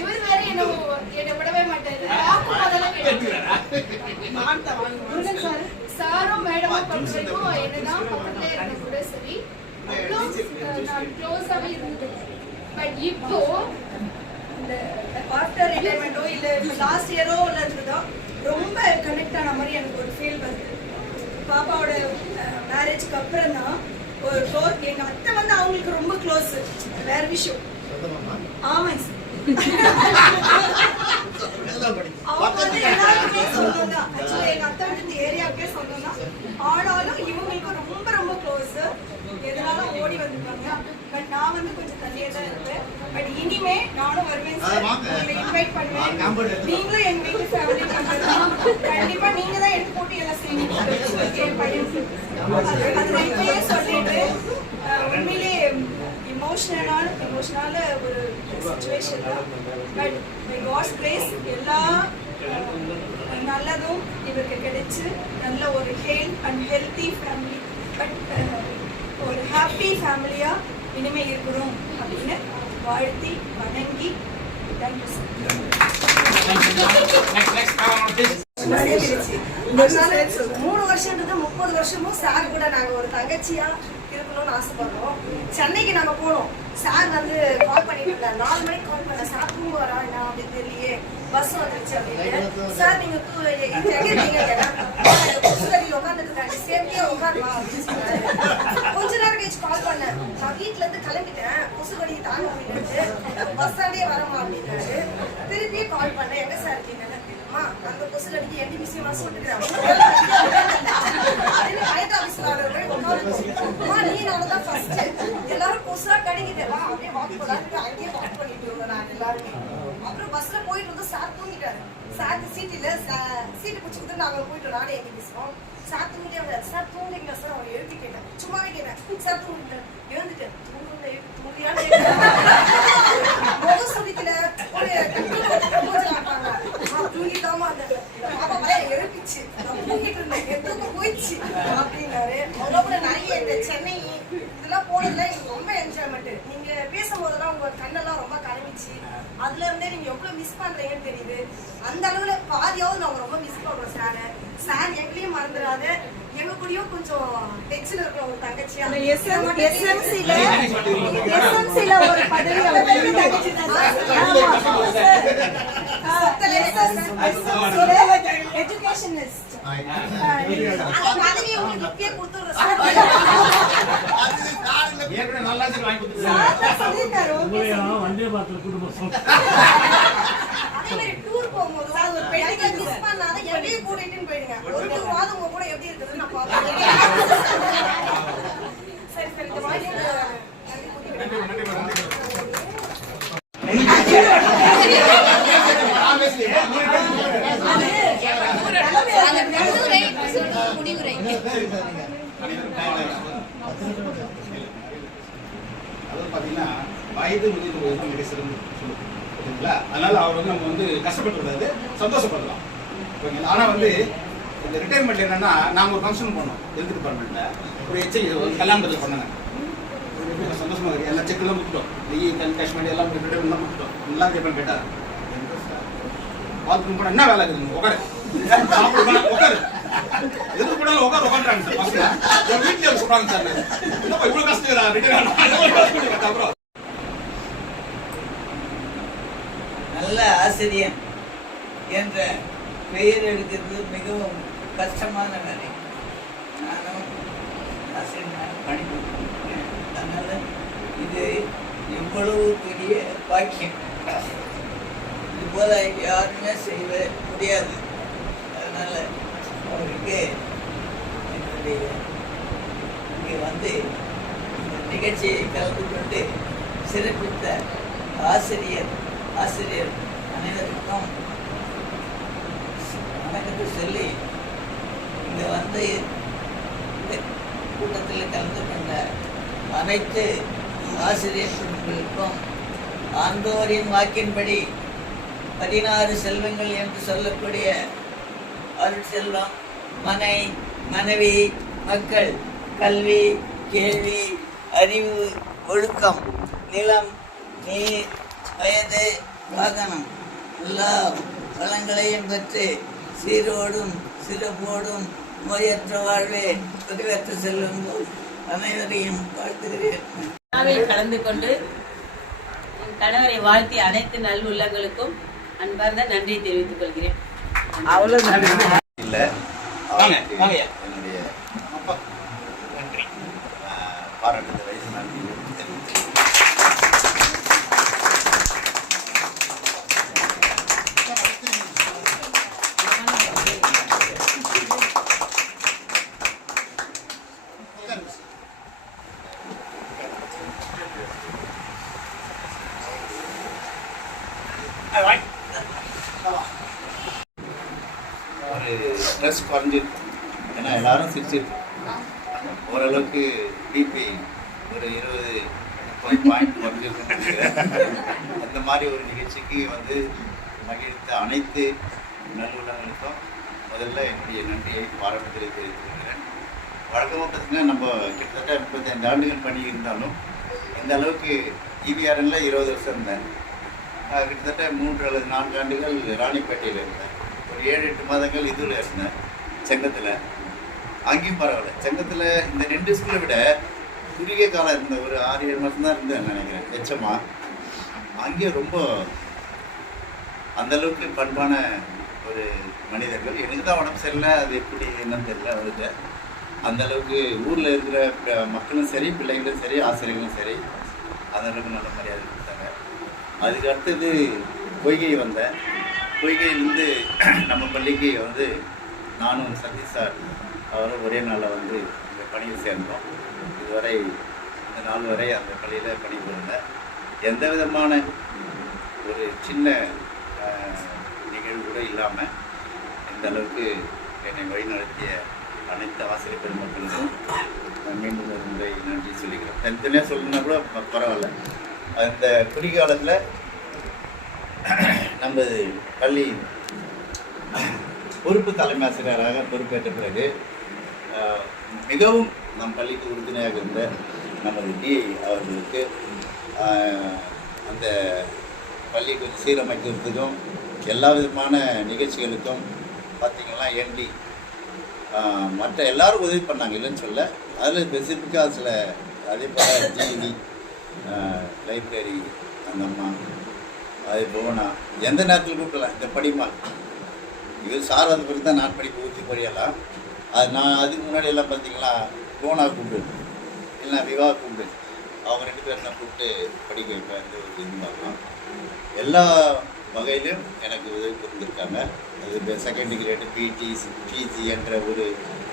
இவர் வேற என்ன விடவே மாட்டாரு. சாரும் மேடமும் பொறுத்த வரைக்கும் என்னதான் பக்கத்துல இருந்த கூட சரி நான் க்ளோஸாவே இருந்தது. பட் இப்போ இந்த ஆஃப்டர் ரிட்டையர்மெண்டோ இல்ல லாஸ்ட் இயரோ இருந்ததோ ரொம்ப கனெக்ட் ஆன மாதிரி எனக்கு ஒரு ஃபீல் வருது. பாப்பாவோட மேரேஜ்க்கு அப்புறம் தான் ஒரு க்ளோஸ். எங்க அத்தை வந்து அவங்களுக்கு ரொம்ப க்ளோஸ். வேற விஷயம். ஆமாங்க சார். அவங்க வந்து எல்லாருக்குமே சொல்லணும் தான். உங்களை இன்வைட் பண்ணுவேன். நீங்களும் எங்க வீட்டு ஃபேமிலி கண்டிப்பா நீங்க தான் எடுத்து போட்டு எல்லாம் செய்வீங்க. என் பையனுக்கு அது நான் இப்பயே சொல்லிட்டு உண்மையிலே இமோஷனலான ஒரு சுச்சுவேஷன் தான். பட் பை காட்ஸ் கிரேஸ் எல்லா நல்லதும் இவருக்கு கிடைச்சு நல்ல ஒரு ஹெல்த்தி ஃபேமிலி, பட் ஒரு ஹாப்பி ஃபேமிலியா இனிமே இருக்கணும் அப்படின்னு வாழ்த்தி வணங்கி தேங்க்யூ சார். 3 வருஷம்ன்றது 30 வருஷமும் சார் கூட நாங்க ஒரு தங்கச்சியா இருக்கணும்னு ஆசைப்படுறோம். சென்னைக்கு நாங்க போனோம். சார் வந்து கால் பண்ணிட்டு இருந்தார். 4 மணிக்கு கால் பண்ண, சார் தூங்க வரா என்ன அப்படின்னு தெரியலையே, பஸ் வந்துருச்சு அப்படின்னு. சார் நீங்க புதுசடியில் உட்காந்துட்டு இருக்காங்க, சேஃப்டியா உட்காரலாம் அப்படின்னு சொன்னாரு. கொஞ்ச நேரம் கழிச்சு கால் பண்ணேன். நான் வீட்டுல இருந்து கிளம்பிட்டேன், புதுசடி தாங்க அப்படின்னு, பஸ் ஸ்டாண்டே வரமா அப்படின்னாரு. திருப்பி கால் பண்ணேன், எங்க சார் இருக்கீங்க? அந்த கொசுல அடிக்க எந்த விஷயமா சொல்லிருக்காங்க நீ நான் ஃபர்ஸ்ட் எல்லாரும் கொசுலா கடிக்கிட்டு அப்படியே வாக் போடாது அங்கேயே வாக் பண்ணிட்டு இருந்தோம் நாங்க எல்லாருமே. அப்புறம் பஸ்ல போயிட்டு வந்து சார் தூங்கிட்டாரு. சார் சீட்டு பிடிச்சிக்கிட்டு நாங்க போயிட்டோம். நானே எங்க பேசுவோம். சார் தூங்கிட்டே வந்தாரு. Sir தூங்குறீங்களா sir? அவர் எழுப்பி கேட்டேன், சும்மாவே கேட்டேன். சார் தூங்கிட்டேன். எழுந்துட்டேன். தூங்கியான்னு சொல்லிக்கல தூங்கிட்டாமா எழுப்பிச்சு தூங்கிட்டு இருந்தேன், எதுக்கு போயிடுச்சு அப்படின்னாரு. அவ்வளோ நிறைய இந்த சென்னை இதெல்லாம் போனதுல எனக்கு ரொம்ப என்ஜாய்மெண்ட். நீங்க பேசும்போதெல்லாம் உங்க கண்ணெல்லாம் ரொம்ப கலமிச்சு. அதுல இருந்தே நீங்க எவ்வளவு மிஸ் பண்றீங்கன்னு தெரியுது. அந்த அளவுல பாதியாவது நாங்க ரொம்ப மிஸ் பண்றோம் சார். சார் எங்களையும் மறந்துடாத, எங்க கூடயும் கொஞ்சம் டெக்ஸ்ல இருக்கிற ஒரு தங்கச்சியா எஸ்எம்சில ஒரு பதவி எஜுகேஷனிஸ்ட் அந்த பதவியை உங்களுக்கு இப்பயே கொடுத்துறோம் சார். அதே மாதிரி டூர் போகும்போது ஒரு பெரிய மிஸ் பண்ணாத எப்படியும் கூட்டிட்டு போயிடுங்க. ஒரு மாதம் உங்க கூட எப்படி இருக்குதுன்னு நான் பார்ப்பேன். சரி சரி, இந்த மாதிரி பாத்தீங்கன்னா வயது முதிர்வு மிக சிறந்து சொல்லுங்களா. அதனால அவர் வந்து நம்ம வந்து கஷ்டப்பட்டுக்கூடாது, சந்தோஷப்படலாம். ஓகேங்களா. ஆனா வந்து இந்த ரிட்டையர்மெண்ட் என்னன்னா, நாங்கள் ஒரு ஃபங்க்ஷன் போனோம் ஹெல்த் டிபார்ட்மெண்ட்ல, ஒரு கல்யாணத்தில் பண்ணாங்க. சந்தோஷமா இருக்கு. எல்லா செக்கெல்லாம் கொடுத்துட்டோம், நெய் காஷ்மீர் எல்லாம் ரிட்டையர்மெண்ட்லாம் கொடுத்துட்டோம். எல்லாம் கேட்பேன் கேட்டார், பாத்ரூம் போனால் என்ன வேலை இருக்குது, உட்காரு உட்காரு எதுக்கு போனாலும் உட்காந்துறாங்க சார். பசங்க வீட்டில் சொல்றாங்க சார், என்னப்பா இவ்வளோ கஷ்டம் ரிட்டையர். அப்புறம் நல்ல ஆசிரியர் என்ற பெயர் எடுக்கிறது மிகவும் கஷ்டமான வேலை. நானும் ஆசிரியர் படிக்கிறேன். அதனால் இது எவ்வளவு பெரிய பாக்கியம். இதுபோல் யாருமே செய்ய முடியாது. அதனால் அவருக்கு என்னுடைய இங்கே வந்து இந்த நிகழ்ச்சியை கலந்து கொண்டு சிறப்பித்த ஆசிரியர் அனைவருக்கும் வணக்கத்தை சொல்லி இங்கே வந்து இந்த கூட்டத்தில் கலந்து கொண்ட அனைத்து ஆசிரியர் குழுக்களுக்கும் ஆண்டோரின் வாக்கின்படி 16 செல்வங்கள் என்று சொல்லக்கூடிய அருட்செல்வம், மனைவி, மக்கள், கல்வி, கேள்வி, அறிவு, ஒழுக்கம், நிலம், நீர், வயது, வாகனம் எல்லா வளங்களையும் பெற்று சீரோடும் சிறப்போடும் நோயற்ற வாழ்வே குறைவற்ற செல்வம் அனைவரையும் வாழ்த்துகிறேன். கலந்து கொண்டு கணவரை வாழ்த்தி அனைத்து நல் உள்ளங்களுக்கும் அன்பார்ந்த நன்றியை தெரிவித்துக் கொள்கிறேன். அவ்வளவுதான் இல்லை என்னுடைய பாராட்டுதலை நன்றி தெரிவித்துக்கிறேன். ஸ்ட்ரெஸ் குறைஞ்சிருக்கு. ஏன்னா எல்லாரும் சிரிச்சிருக்கு. ஓரளவுக்கு பிபி ஒரு 20 பாயிண்ட் குறைஞ்சிருக்குன்னு நினைக்கிறேன். அந்த மாதிரி ஒரு நிகழ்ச்சிக்கு வந்து மகிழ்த்த அனைத்து நல்லுள்ளங்களுக்கும் முதல்ல என்னுடைய நன்றியை பாராட்டுதலை தெரிவித்திருக்கிறேன். வழக்கமாக பார்த்திங்கன்னா நம்ம கிட்டத்தட்ட 35 ஆண்டுகள் பண்ணி இருந்தாலும் இந்த அளவுக்கு EVRNல 20 வருஷம் இருந்தேன். கிட்டத்தட்ட 3 அல்லது 4 ஆண்டுகள் ராணிப்பேட்டையில் இருந்தேன். ஒரு 7-8 மாதங்கள் இதில் இருந்தேன், செங்கத்தில். அங்கேயும் பரவாயில்ல. செங்கத்தில் இந்த 2 ஸ்கூலை விட குறுகிய காலம் இருந்த ஒரு 6-7 மாதம் தான் இருந்தேன் நினைக்கிறேன் எச்சமா. அங்கேயும் ரொம்ப அந்தளவுக்கு பண்பான ஒரு மனிதர்கள். எனக்கு தான் உடம்பு சரியில்லை, அது எப்படி என்னன்னு தெரியல அவருக்கு. அந்தளவுக்கு ஊரில் இருக்கிற மக்களும் சரி, பிள்ளைகளும் சரி, ஆசிரியர்களும் சரி, அந்தளவுக்கு நல்ல மரியாதை கொடுத்தாங்க. அதுக்கு அடுத்தது பொய்கை வந்தேன். பொய்கையிலேருந்து நம்ம பள்ளிக்கு வந்து நானும் சதீஷ் சார் அவரும் ஒரே நாளில் வந்து இந்த பணியில் சேர்ந்தோம். இதுவரை இந்த நாள் வரை அந்த பள்ளியில் பணிபுரிந்தேன். எந்த விதமான ஒரு சின்ன நிகழ்வு கூட இல்லாமல் இந்த அளவுக்கு என்னை வழிநடத்திய அனைத்து ஆசிரியர் பெருமக்களுக்கும் மீண்டும் ஒரு முறை நன்றி சொல்லிக்கிறேன். தனித்தனியாக சொல்லணுன்னா கூட பரவாயில்ல. அந்த குறுகிய நம்ம பள்ளி பொறுப்பு தலைமை ஆசிரியராக பொறுப்பேற்ற பிறகு மிகவும் நம் பள்ளிக்கு உறுதுணையாக இருந்த நமது டிஐ அவர்களுக்கு அந்த பள்ளி கொஞ்சம் சீரமைக்கிறதுக்கும் எல்லா விதமான நிகழ்ச்சிகளுக்கும் பார்த்திங்கன்னா என்டி மற்ற எல்லோரும் உதவி பண்ணாங்க, இல்லைன்னு சொல்ல. அதில் ஸ்பெசிஃபிக்காக சில அதே போல் ஜிவி லைப்ரரி அந்த அம்மா, அதே போனா எந்த நேரத்தில் கூப்பிடலாம், இந்த படிமா இவர் சார் வந்த பிறகு தான் நான் படிப்பு ஊற்றி படியலாம். அது நான் அதுக்கு முன்னாடி எல்லாம் பார்த்தீங்களா போனா கூப்பிடு, இல்லைனா விவா கூப்பிடு, அவங்க 2 பேரும் தான் கூப்பிட்டு படிக்க வைப்பேன். இந்த ஒரு இருந்தாலும் எல்லா வகையிலும் எனக்கு உதவி புரிந்திருக்காங்க. அது செகண்ட் கிரேடு பிஜி என்ற ஒரு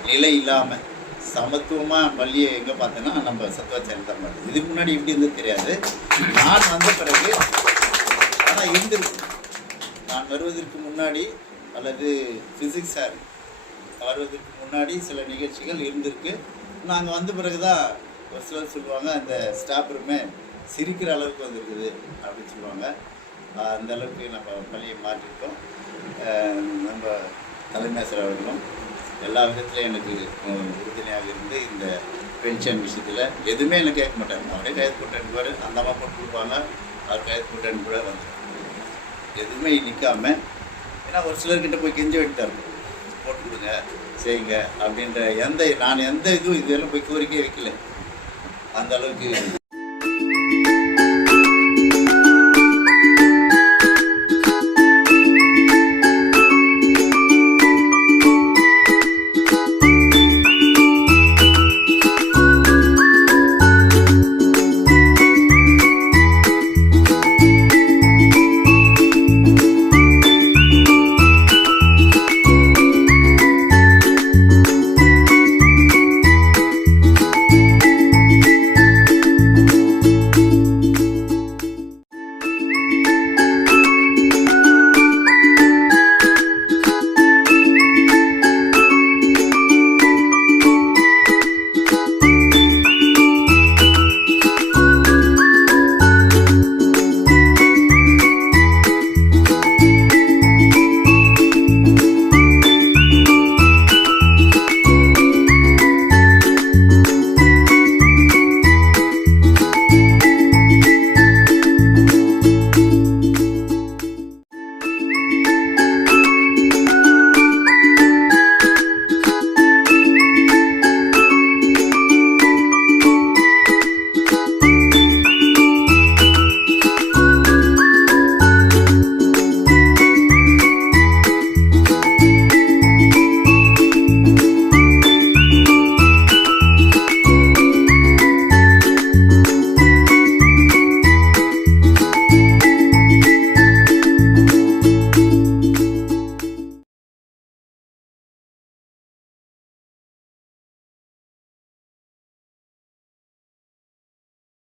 நிலை இல்லாமல் சமத்துவமாக பள்ளியை எங்கே பார்த்தேன்னா நம்ம சத்துவாச்சாரி தான் பார்த்தேன். இதுக்கு முன்னாடி இப்படி இருந்தது தெரியாது. நான் வந்த பிறகு ஆனால் இருந்திருக்கு. நான் வருவதற்கு முன்னாடி அல்லது ஃபிசிக்ஸ் சார் வருவதற்கு முன்னாடி சில நிகழ்ச்சிகள் இருந்திருக்கு. நாங்கள் வந்த பிறகு தான் ஒரு சிலர் சொல்லுவாங்க அந்த ஸ்டாஃப் ரூமே சிரிக்கிற அளவுக்கு வந்துருக்குது அப்படின்னு சொல்லுவாங்க. அந்த அளவுக்கு நம்ம பள்ளியை மாற்றிருக்கோம். நம்ம தலைமையாசிரியர் அவர்களும் எல்லா விதத்துலையும் எனக்கு உறுதுணையாக இருந்து இந்த பென்ஷன் விஷயத்தில் எதுவுமே எனக்கு கேட்க மாட்டாங்க. அவரே கையெழுத்து போட்டு அனுப்புவார், அந்த அம்மா போட்டு கொடுப்பாங்க, அவர் கையெழுத்து போட்டு அனுப்ப கூட வந்து எதுவுமே நிற்காம. ஏன்னா ஒரு சிலர்கிட்ட போய் கெஞ்சி வைட்டு இருக்கும், போட்டு கொடுங்க செய்யுங்க அப்படின்ற நான் எந்த இதுவும் இதெல்லாம் போய் கோரிக்கையே வைக்கல. அந்த அளவுக்கு